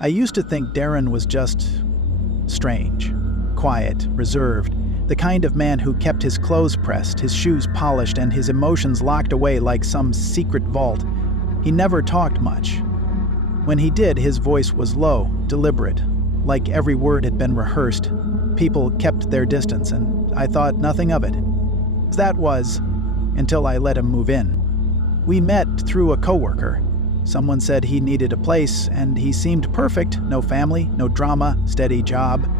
I used to think Darren was just strange, quiet, reserved, the kind of man who kept his clothes pressed, his shoes polished, and his emotions locked away like some secret vault. He never talked much. When he did, his voice was low, deliberate, like every word had been rehearsed. People kept their distance, and I thought nothing of it. That was until I let him move in. We met through a coworker. Someone said he needed a place, and he seemed perfect. No family, no drama, steady job.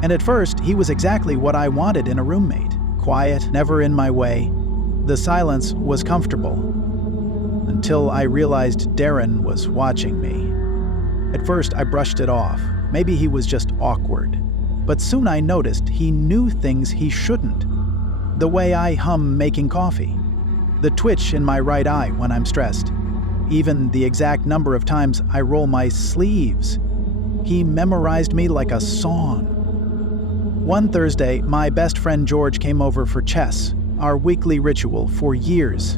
And at first, he was exactly what I wanted in a roommate. Quiet, never in my way. The silence was comfortable. Until I realized Darren was watching me. At first, I brushed it off. Maybe he was just awkward. But soon I noticed he knew things he shouldn't. The way I hum making coffee. The twitch in my right eye when I'm stressed. Even the exact number of times I roll my sleeves. He memorized me like a song. One Thursday, my best friend George came over for chess, our weekly ritual for years.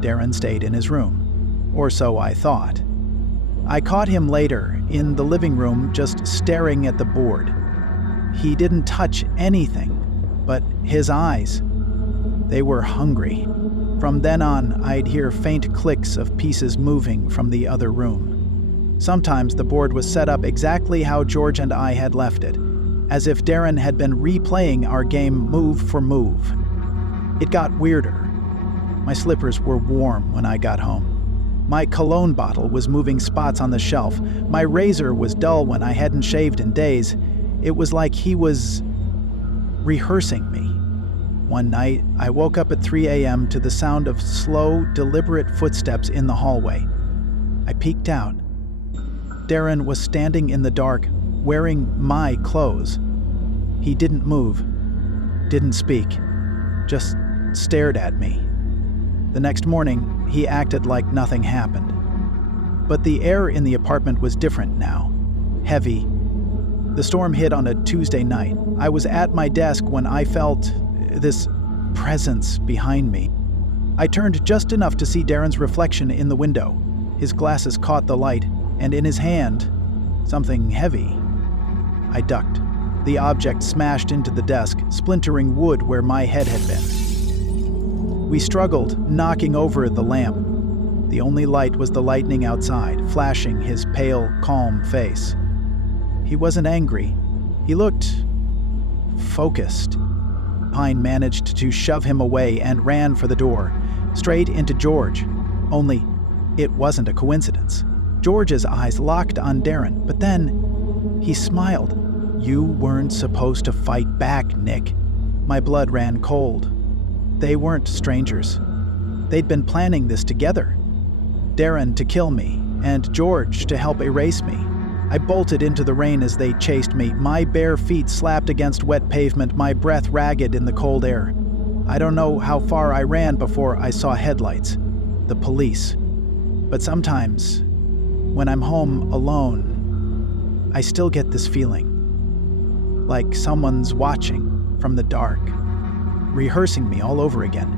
Darren stayed in his room. Or so I thought. I caught him later, in the living room, just staring at the board. He didn't touch anything, but his eyes, they were hungry. From then on, I'd hear faint clicks of pieces moving from the other room. Sometimes the board was set up exactly how George and I had left it, as if Darren had been replaying our game move for move. It got weirder. My slippers were warm when I got home. My cologne bottle was moving spots on the shelf. My razor was dull when I hadn't shaved in days. It was like he was rehearsing me. One night, I woke up at 3 a.m. to the sound of slow, deliberate footsteps in the hallway. I peeked out. Darren was standing in the dark, wearing my clothes. He didn't move, didn't speak, just stared at me. The next morning, he acted like nothing happened. But the air in the apartment was different now, heavy. The storm hit on a Tuesday night. I was at my desk when I felt this presence behind me. I turned just enough to see Darren's reflection in the window. His glasses caught the light, and in his hand, something heavy. I ducked. The object smashed into the desk, splintering wood where my head had been. We struggled, knocking over the lamp. The only light was the lightning outside, flashing his pale, calm face. He wasn't angry. He looked focused. Pine managed to shove him away and ran for the door, straight into George. Only, it wasn't a coincidence. George's eyes locked on Darren, but then he smiled. "You weren't supposed to fight back, Nick." My blood ran cold. They weren't strangers. They'd been planning this together. Darren to kill me, and George to help erase me. I bolted into the rain as they chased me, my bare feet slapped against wet pavement, my breath ragged in the cold air. I don't know how far I ran before I saw headlights. The police. But sometimes, when I'm home alone, I still get this feeling. Like someone's watching from the dark, rehearsing me all over again.